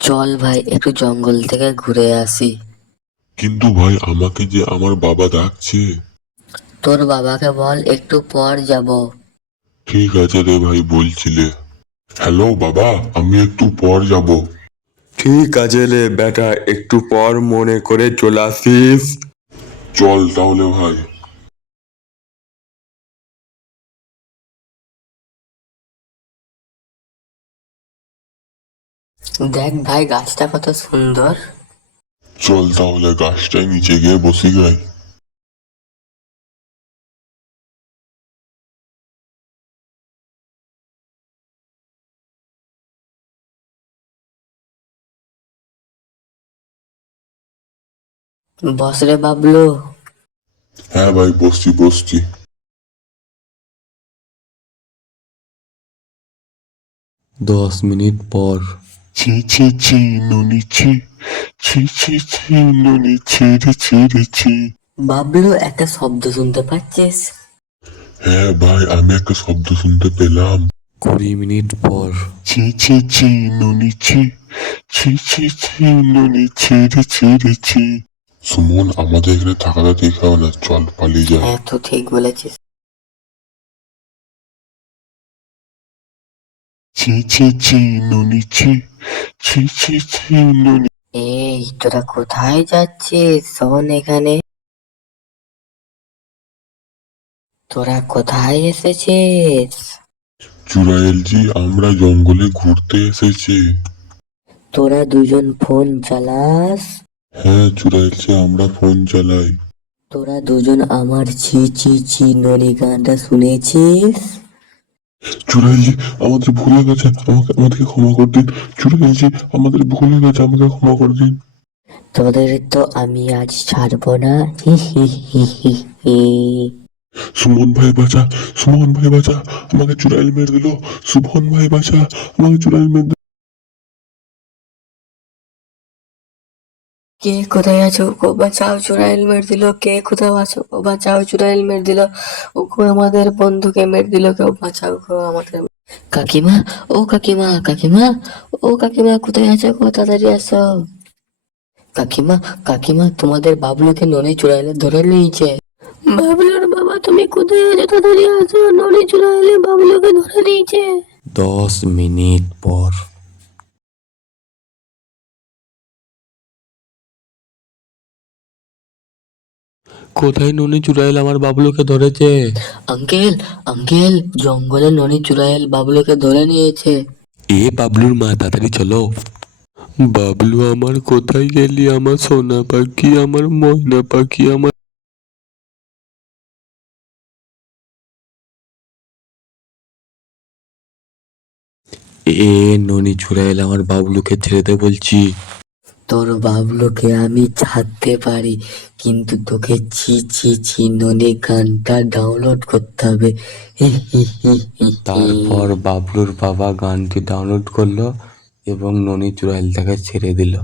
চল ভাই একটু জঙ্গল থেকে ঘুরে আসি। কিন্তু ভাই আমাকে যে আমার বাবা ডাকছে। তোর বাবাকে বল একটু পর যাব। ঠিক আছে রে ভাই, বলছিলে। হ্যালো বাবা, আমি একটু পর যাব। ঠিক আছে রে বেটা, একটু পর মনে করে চলে আসিস। চল তাহলে ভাই। দেখ ভাই গাছটা কত সুন্দর। চল তাহলে গাছটায় নিচে গিয়ে বসি যাই। বস রে বাবলু। হ্যাঁ ভাই, বসছি বসছি। 10 মিনিট পর। ছি ছি ছি নুনি ছি, ছি ছি ছি নুনি ছিঁড়ে ছিঁড়ে ছি। বাবলু একটা শব্দ শুনতে পাচ্ছিস? হ্যাঁ ভাই, আমি একটা শব্দ শুনতে পেলাম। 20 মিনিট পর। ছি ছি ছি নুনি ছি, ছি ছি ছি নুনি ছিঁড়ে ছিঁড়ে ছি। সুমন, আমাদের এখানে থাকাটা ঠিক হবে না, চল পালিয়ে যায়। হ্যাঁ তো ঠিক বলেছিস। ছি ছি ছি নুনি ছি, ছি ছি ছি নুনি। এই তোরা কোথায় যাচ্ছিস? শোন এখানে। তোরা কোথায় এসেছিস? চুড়াইলজি, আমরা জঙ্গলে ঘুরতে এসেছি। তোরা দুজন ফোন চালাস? হ্যাঁ চুড়াইলজি, আমরা ফোন চালাই। তোরা দুজন আমার ছি ছি ছি ননি গানটা শুনেছিস? চুড়াইলজি, আমাদের ভুল হয়ে গেছে, আমাদেরকে ক্ষমা করে দিন। চুড়াইলজি, আমাদের ভুল হয়ে গেছে, আমাকে ক্ষমা করে দিন। তোদের তো আমি আজ ছাড়বো না। হি হি হি হি হি। সুমন ভাই বাঁচা, সুমন ভাই বাঁচা, আমাকে চুড়াইল মেরে দিল। সুমন ভাই বাঁচা, আমাকে চুড়াইল মেরে দিল। কে কোথায় আছো গো বাঁচাও, চুড়াইল মেরে দিল। কে কোথাও আছো গো বাঁচাও, চুড়াইল মেরে দিল। ও গো আমাদের বন্ধুকে মেরে দিল, কেউ বাঁচাও গো আমাদের। কাকিমা, ও কাকিমা, কাকিমা, ও কাকিমা কোথায় আছো গো, তাড়াতাড়ি আসো। কাকিমা, কাকিমা তোমাদের বাবলুকে ননি চুড়াইলে ধরে নিয়েছে। বাবলুর বাবা তুমি কোথায় আছো, তাড়াতাড়ি আসো, ননি চুড়াইলে বাবলুকে ধরে নিয়েছে। 10 মিনিট পর। কোথায় ননি চুড়াইল আমার বাবলুকে ধরেছে? আঙ্কেল, আঙ্কেল জঙ্গলে ননি চুড়াইল বাবলুকে ধরে নিয়েছে। এ বাবলুর মা, তাড়াতাড়ি চলো। বাবলু আমার, কোথায় গেলি আমার সোনা পাখি, আমার ময়না পাখি, আমার। এ ননি চুড়াইল আমার বাবলুকে ছেড়ে দে বলছি। তোর বাবলুকে আমি ছাড়তে পারি, কিন্তু তোকে ছি ছি ছি ননি গানটা ডাউনলোড করতে হবে। হি হি হি হি হি। তারপর বাবলুর বাবা গানটি ডাউনলোড করলো এবং ননি চুড়াইল তাকে ছেড়ে দিল।